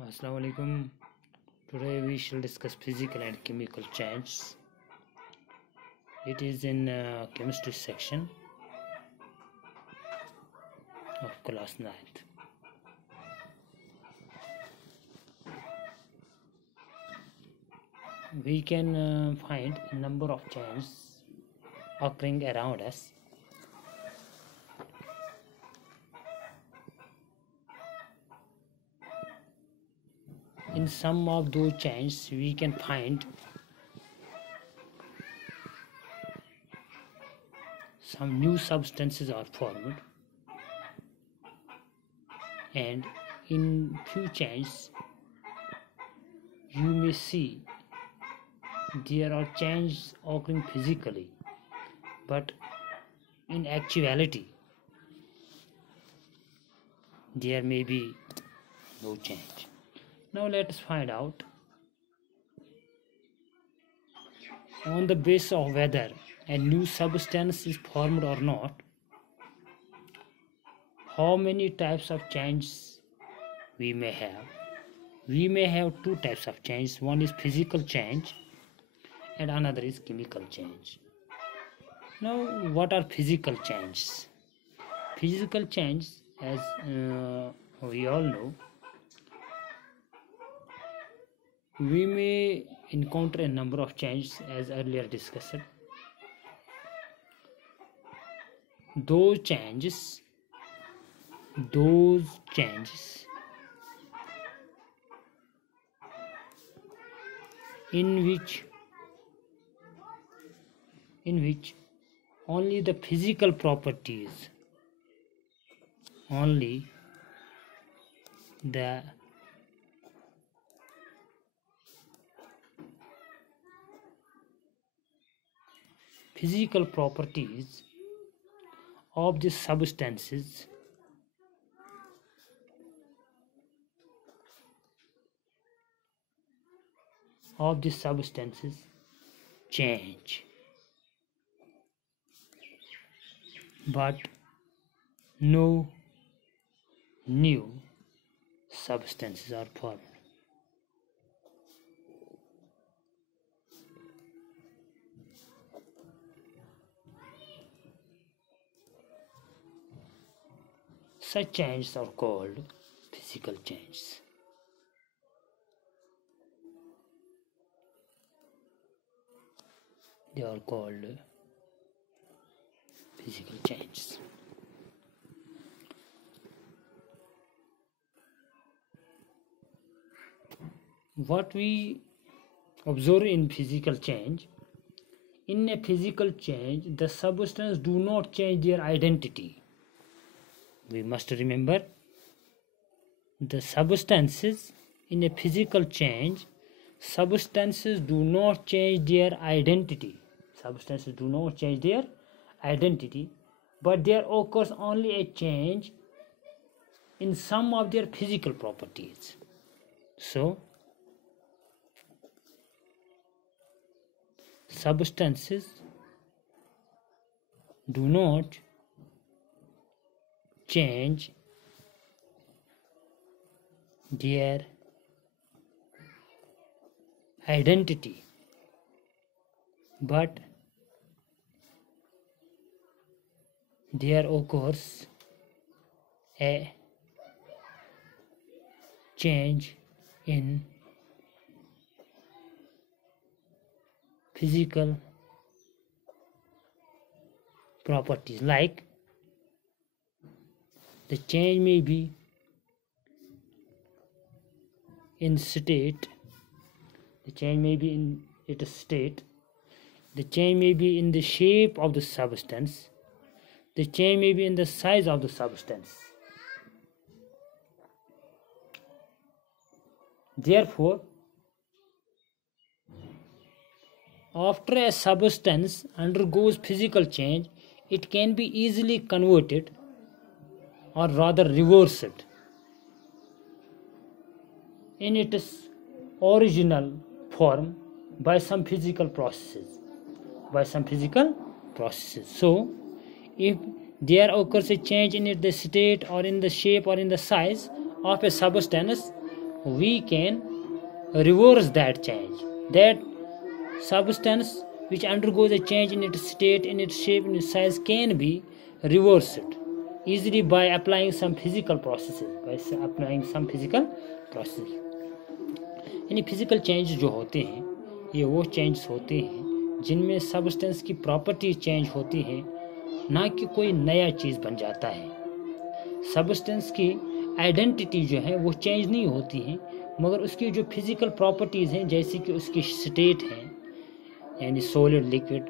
Assalamu alaikum. Today we shall discuss physical and chemical changes. It is in chemistry section of class 9th. We can find a number of changes occurring around us. In some of those changes we can find some new substances are formed, and in few changes you may see there are changes occurring physically, but in actuality there may be no change. Now let us find out on the basis of whether a new substance is formed or not, how many types of changes we may have. We may have two types of change. One is physical change and another is chemical change. Now what are physical changes? Physical change, as we all know, we may encounter a number of changes as earlier discussed. Those changes in which only the physical properties, only the physical properties of the substances change, but no new substances are formed. Such changes are called physical changes. They are called physical changes. What we observe in physical change, in a physical change the substances do not change their identity. We must remember, the substances in a physical change, substances do not change their identity. Substances do not change their identity, but there occurs only a change in some of their physical properties. So substances do not change their identity, but there occurs a change in physical properties, like the change may be in state, the change may be in its state, the change may be in the shape of the substance, the change may be in the size of the substance. Therefore, after a substance undergoes physical change, it can be easily converted or rather reversed in its original form by some physical processes. So if there occurs a change in the state or in the shape or in the size of a substance, we can reverse that change. That substance which undergoes a change in its state, in its shape, in its size can be reversed easily by applying some physical processes. यानी physical change जो होते हैं ये वो चेंज होते हैं जिनमें सब्सटेंस की प्रॉपर्टी चेंज होती है, ना कि कोई नया चीज़ बन जाता है। सब्सटेंस की आइडेंटिटी जो है वो चेंज नहीं होती है, मगर उसकी जो फिजिकल प्रॉपर्टीज़ हैं, जैसे कि उसकी स्टेट है यानी सॉलिड लिक्विड,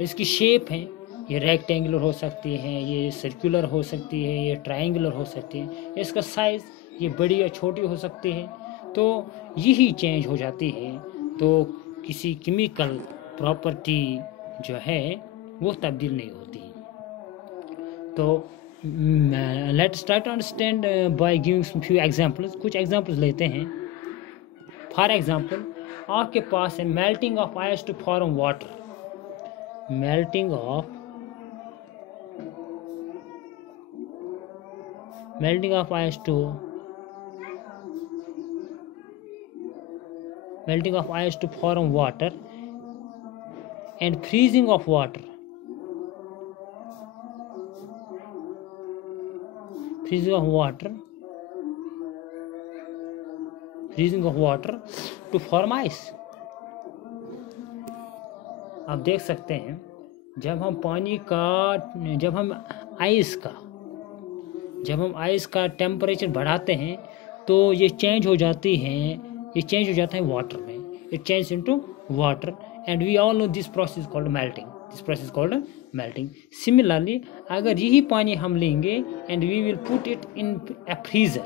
इसकी शेप है, ये रेक्टेंगुलर हो सकती है, ये सर्कुलर हो सकती है, ये ट्रायंगुलर हो सकती है, इसका साइज़ ये बड़ी या छोटी हो सकती है, तो यही चेंज हो जाती है। तो किसी केमिकल प्रॉपर्टी जो है वो तब्दील नहीं होती। तो let's try to understand by giving some few examples. कुछ एग्जांपल्स लेते हैं। फॉर एग्जांपल, आपके पास है melting of ice to form water. Melting of ice to form water and freezing of water to form ice। आप देख सकते हैं जब हम आइस का टेम्परेचर बढ़ाते हैं तो ये चेंज हो जाता है वाटर में। It change into water and we all know this process called melting. Similarly, अगर यही पानी हम लेंगे and we will put it in a freezer,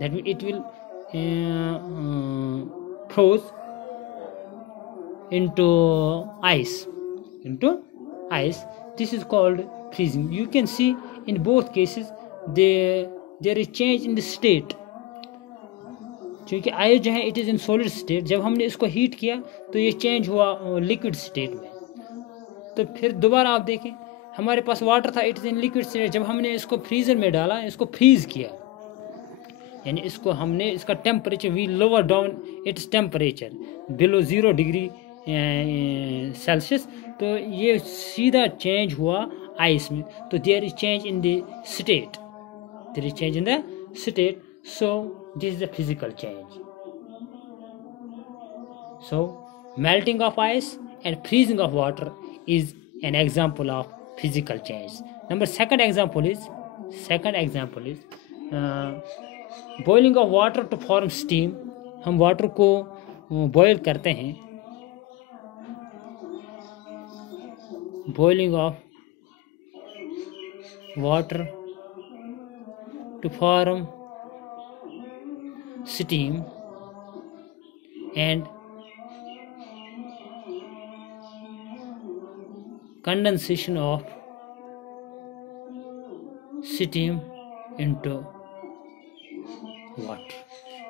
that mean it will froze into ice. This is called freezing. You can see in both cases there is change in the state। क्योंकि आइस जो है it is in solid state, जब हमने इसको हीट किया तो ये चेंज हुआ लिक्विड स्टेट में। तो फिर दोबारा आप देखें, हमारे पास वाटर था, it is in liquid state. जब हमने इसको फ्रीजर में डाला, इसको फ्रीज किया, यानी इसका temperature we lower down its temperature below 0 degree Celsius, तो ये सीधा चेंज हुआ आइस में। तो there is change in the state, so this is the physical change. So melting of ice and freezing of water is an example of physical change. Number second example is boiling of water to form steam. हम water को boil करते हैं। Boiling of water to form steam and condensation of steam into water.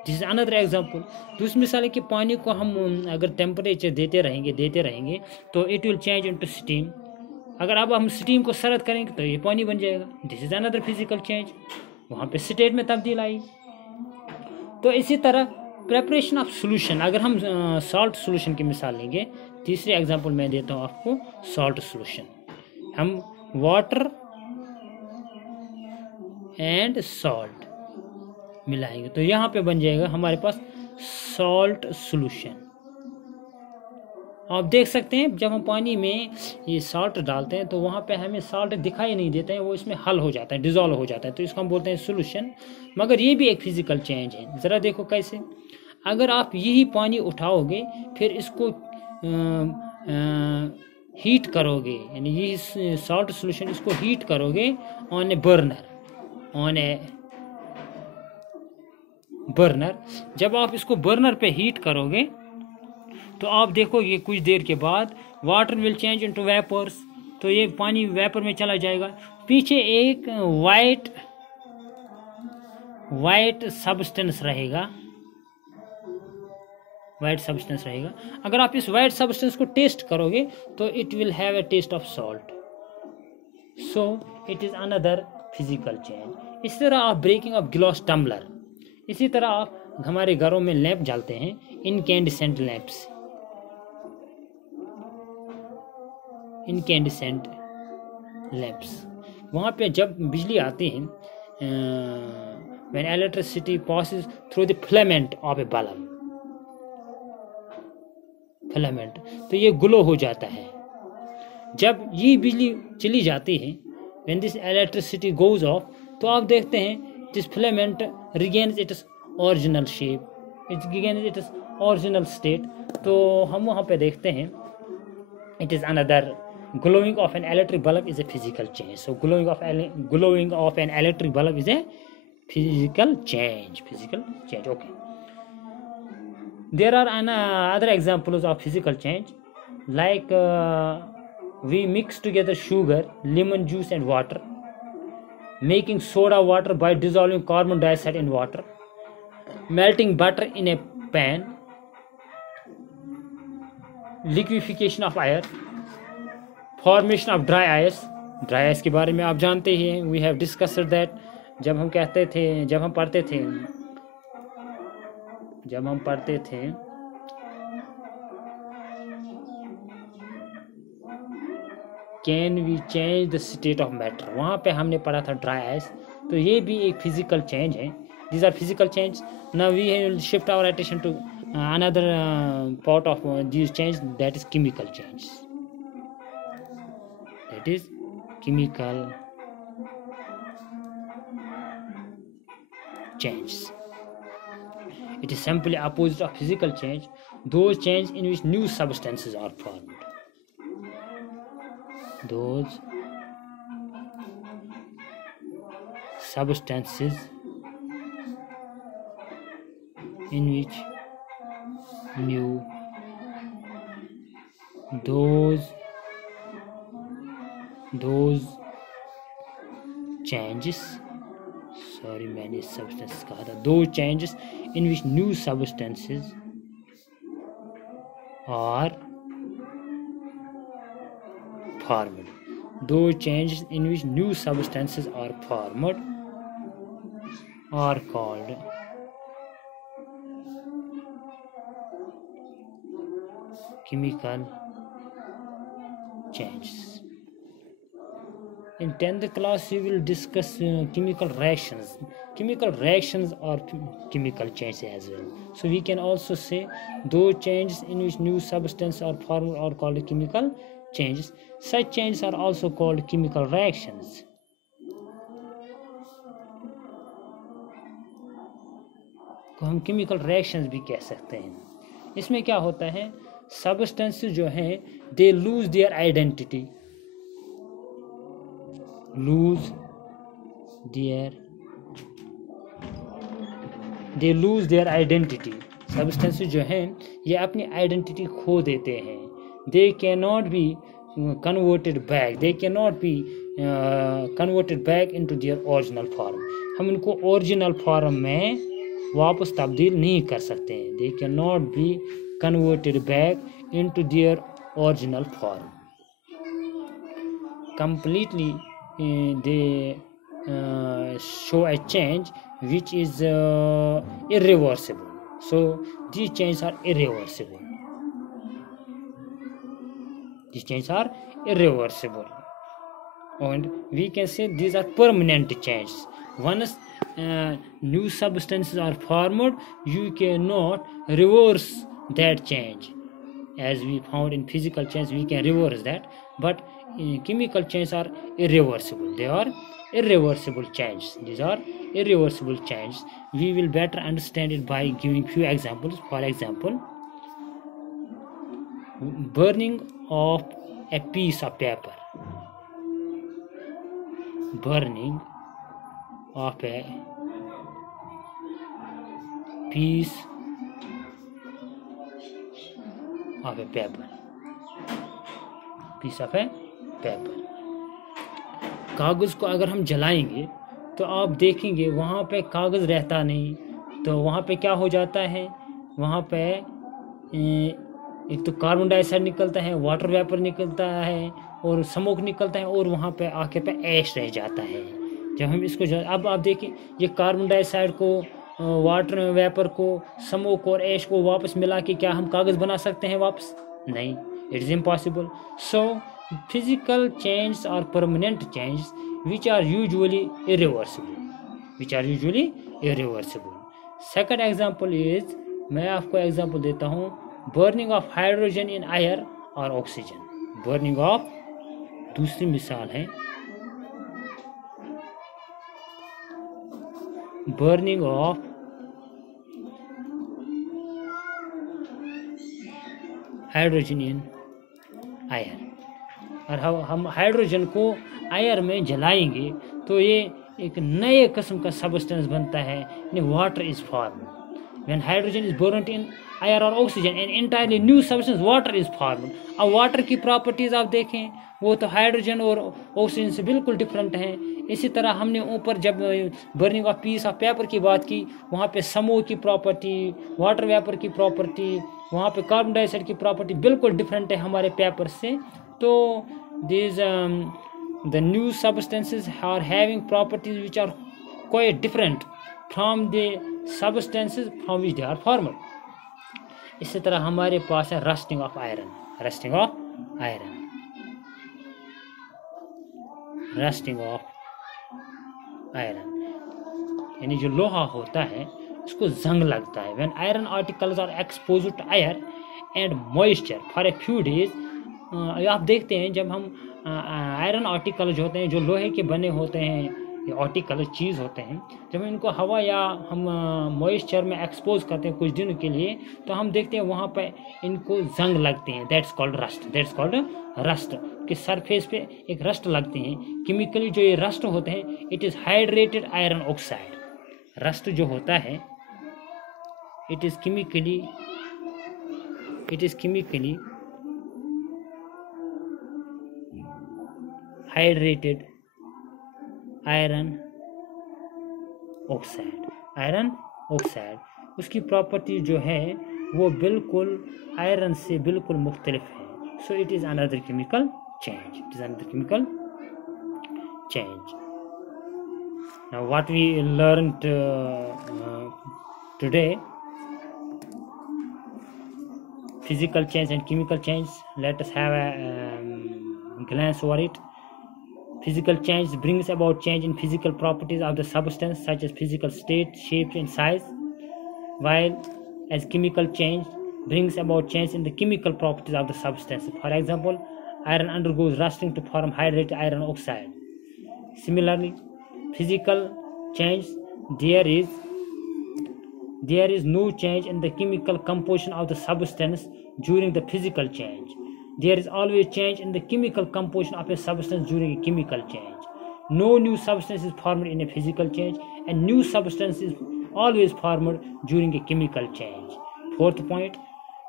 This is another example. दूसरी मिसाल है कि पानी को हम अगर टेम्परेचर देते रहेंगे तो it will change into steam. अगर अब हम स्टीम को सर्द करेंगे तो ये पानी बन जाएगा। This is another physical change, वहाँ पे स्टेट में तब्दील आई। तो इसी तरह प्रेपरेशन ऑफ सोल्यूशन, अगर हम सॉल्ट सोल्यूशन की मिसाल लेंगे, तीसरी एग्जांपल मैं देता हूँ आपको सॉल्ट सोल्यूशन। हम वाटर एंड सॉल्ट मिलाएंगे तो यहाँ पे बन जाएगा हमारे पास सॉल्ट सोल्यूशन। आप देख सकते हैं जब हम पानी में ये सॉल्ट डालते हैं तो वहाँ पे हमें सॉल्ट दिखाई नहीं देता है, वो इसमें हल हो जाता है, डिज़ोल्व हो जाता है, तो इसको हम बोलते हैं सोल्यूशन। मगर ये भी एक फिजिकल चेंज है। ज़रा देखो कैसे, अगर आप यही पानी उठाओगे फिर इसको हीट करोगे, यानी ये सॉल्ट सोल्यूशन इसको हीट करोगे ऑन ए बर्नर। जब आप इसको बर्नर पे हीट करोगे तो आप देखोगे कुछ देर के बाद water will change into vapours, तो ये पानी वेपर में चला जाएगा। पीछे एक वाइट सब्सटेंस रहेगा, अगर आप इस वाइट सब्सटेंस को टेस्ट करोगे तो it will have a taste of salt. So it is another physical change. इस तरह आप ब्रेकिंग ऑफ ग्लास टम्बलर, इसी तरह आप हमारे घरों में लैंप जलाते हैं, इनकैंडेसेंट लैंप्स, इनकैंडेसेंट लैंप्स, वहाँ पे जब बिजली आती है, when electricity passes through the filament of a bulb, filament, तो ये ग्लो हो जाता है। जब ये बिजली चली जाती है, when this electricity goes off, तो आप देखते हैं this filament regains its original shape, it regains its original state। तो हम वहाँ पे देखते हैं it is another glowing of an electric bulb is a physical change। So glowing of an electric bulb is a physical change, okay। There are other examples of physical change, like we mix together sugar, lemon juice and water, making soda water by dissolving carbon dioxide in water, melting butter in a pan, liquefaction of air, formation of dry ice। Dry ice के बारे में आप जानते ही हैं, we have discussed that. जब हम पढ़ते थे can we change the state of matter, वहाँ पे हमने पढ़ा था ड्राई आइस। तो ये भी एक फिजिकल चेंज है, these are physical change. Now we will shift our attention to another part of these change, that is chemical change, that is chemical change। It is simply opposite of physical change, those change in which new substances are formed, those substances in which those changes, sorry मैंने substances कहा था, those changes in which new substances are formed, those changes in which new substances are formed are called chemical changes। In 10th class we will discuss chemical reactions are chemical changes as well। So we can also say those changes in which new substances are formed are called chemical changes। Such changes are also called chemical reactions। को हम chemical reactions भी कह सकते हैं। इसमें क्या होता है, substances जो हैं they lose their identity, substances जो हैं ये अपनी आइडेंटिटी खो देते हैं। they cannot be converted back into their original form। हम उनको ओरिजिनल फॉर्म में वापस तब्दील नहीं कर सकते हैं। they cannot be converted back into their original form completely। They show a change which is irreversible। So these changes are irreversible, and we can say these are permanent changes। Once new substances are formed, you cannot reverse that change। As we found in physical change we can reverse that, but chemical changes are irreversible, they are irreversible changes, these are irreversible changes। We will better understand it by giving few examples। For example, burning of a piece of paper, burning of a piece of a paper, कागज़ को अगर हम जलाएंगे तो आप देखेंगे वहाँ पे कागज़ रहता नहीं। तो वहाँ पे क्या हो जाता है, वहाँ पे एक तो कार्बन डाइऑक्साइड निकलता है, वाटर वेपर निकलता है और स्मोक निकलता है, और वहाँ पे आके पे ऐश रह जाता है। जब हम इसको अब आप देखिए ये कार्बन डाइऑक्साइड को वाटर वेपर को, स्मोक और ऐश को वापस मिला के क्या हम कागज़ बना सकते हैं वापस? नहीं, it is impossible. So physical change और permanent change which are usually irreversible. Second example is, मैं आपको एग्जांपल देता हूँ, burning of hydrogen in air और ऑक्सीजन. बर्निंग ऑफ, दूसरी मिसाल है burning of hydrogen in air. और हम हाइड्रोजन को आयर में जलाएंगे तो ये एक नए किस्म का सबस्टेंस बनता है, water is form. When hydrogen is burned in air और oxygen, an entirely new substance water is form. अब वाटर की प्रॉपर्टीज आप देखें, वो तो हाइड्रोजन और ऑक्सीजन से बिल्कुल डिफरेंट हैं. इसी तरह हमने ऊपर जब burning of peace of paper की बात की, वहाँ पे स्मोक की प्रॉपर्टी, वाटर वेपर की प्रॉपर्टी, वहाँ पे कार्बन डाइऑक्साइड की प्रॉपर्टी बिल्कुल डिफरेंट है हमारे पेपर से. तो these the new substances are having properties which are quite different from the substances from which they are formed. इसी तरह हमारे पास है rusting of iron. Rusting of iron, rusting of iron यानी जो लोहा होता है उसको जंग लगता है. When iron articles are exposed to air and moisture for a few days. आप देखते हैं जब हम आयरन आर्टिकल जो होते हैं, जो लोहे के बने होते हैं, ये आर्टिकल चीज़ होते हैं, जब इनको हवा या हम मॉइस्चर में एक्सपोज करते हैं कुछ दिनों के लिए, तो हम देखते हैं वहाँ पे इनको जंग लगते हैं. That's called rust. That's called rust. कि सरफेस पे एक रस्ट लगते हैं. केमिकली जो ये रस्ट होते हैं, it is hydrated iron oxide. Rust जो होता है, it is chemically hydrated iron oxide. Iron oxide उसकी प्रॉपर्टी जो है वो बिल्कुल आयरन से बिल्कुल मुख्तलिफ है. So it is another chemical change. Now what we learned today, physical change and chemical change. Let us have a glance over it. Physical change brings about change in physical properties of the substance such as physical state, shape and size, while as chemical change brings about change in the chemical properties of the substance. For example, iron undergoes rusting to form hydrated iron oxide. Similarly, physical change, there is no change in the chemical composition of the substance during the physical change. There is always change in the chemical composition of a substance during a chemical change. No new substance is formed in a physical change, and new substance is always formed during a chemical change. Fourth point,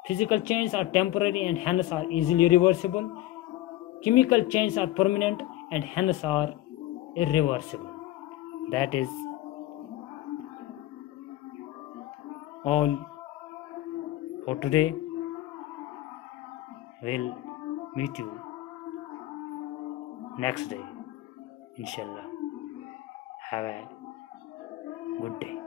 physical changes are temporary and hence are easily reversible. Chemical changes are permanent and hence are irreversible. That is all for today. We'll meet you next day, inshallah. Have a good day.